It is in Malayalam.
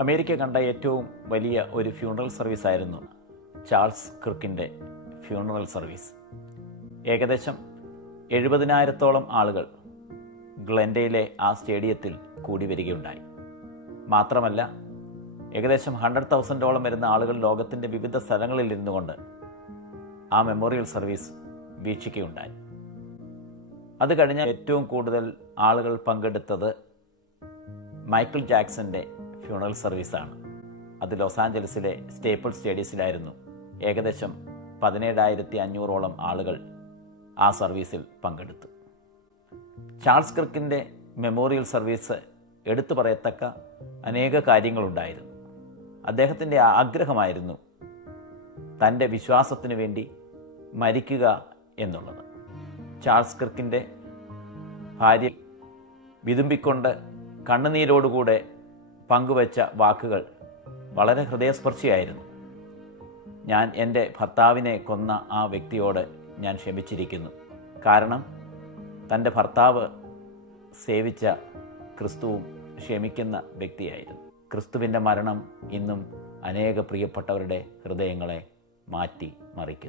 അമേരിക്ക കണ്ട ഏറ്റവും വലിയ ഒരു ഫ്യൂണറൽ സർവീസ് ആയിരുന്നു ചാൾസ് ക്രിക്കിൻ്റെ ഫ്യൂണറൽ സർവീസ്. ഏകദേശം 70,000-ഓളം ആളുകൾ ഗ്ലെൻഡയിലെ ആ സ്റ്റേഡിയത്തിൽ കൂടി വരികയുണ്ടായി. മാത്രമല്ല, ഏകദേശം 100,000-ഓളം വരുന്ന ആളുകൾ ലോകത്തിൻ്റെ വിവിധ സ്ഥലങ്ങളിൽ ഇരുന്നു കൊണ്ട് ആ മെമ്മോറിയൽ സർവീസ് വീക്ഷിക്കുകയുണ്ടായി. അത് കഴിഞ്ഞ് ഏറ്റവും കൂടുതൽ ആളുകൾ പങ്കെടുത്തത് മൈക്കിൾ ജാക്സന്റെ ഫ്യൂണറൽ സർവീസാണ്. അത് ലോസ് ആഞ്ചലസിലെ സ്റ്റേപ്പിൾ സ്റ്റേഡിയത്തിലായിരുന്നു. ഏകദേശം 17,500-ഓളം ആളുകൾ ആ സർവീസിൽ പങ്കെടുത്തു. ചാൾസ് ക്രിക്കിൻ്റെ മെമ്മോറിയൽ സർവീസ് എടുത്തു പറയത്തക്ക അനേക കാര്യങ്ങളുണ്ടായിരുന്നു. അദ്ദേഹത്തിൻ്റെ ആഗ്രഹമായിരുന്നു തൻ്റെ വിശ്വാസത്തിനു വേണ്ടി മരിക്കുക എന്നുള്ളത്. ചാൾസ് ക്രിക്കിൻ്റെ ഭാര്യ വിതുമ്പിക്കൊണ്ട് കണ്ണുനീരോടുകൂടെ പങ്കുവച്ച വാക്കുകൾ വളരെ ഹൃദയസ്പർശിയായിരുന്നു. ഞാൻ എൻ്റെ ഭർത്താവിനെ കൊന്ന ആ വ്യക്തിയോട് ഞാൻ ക്ഷമിച്ചിരിക്കുന്നു. കാരണം തൻ്റെ ഭർത്താവ് സേവിച്ച ക്രിസ്തുവും ക്ഷമിക്കുന്ന വ്യക്തിയായിരുന്നു. ക്രിസ്തുവിൻ്റെ മരണം ഇന്നും അനേക പ്രിയപ്പെട്ടവരുടെ ഹൃദയങ്ങളെ മാറ്റി മറിക്കുന്നു.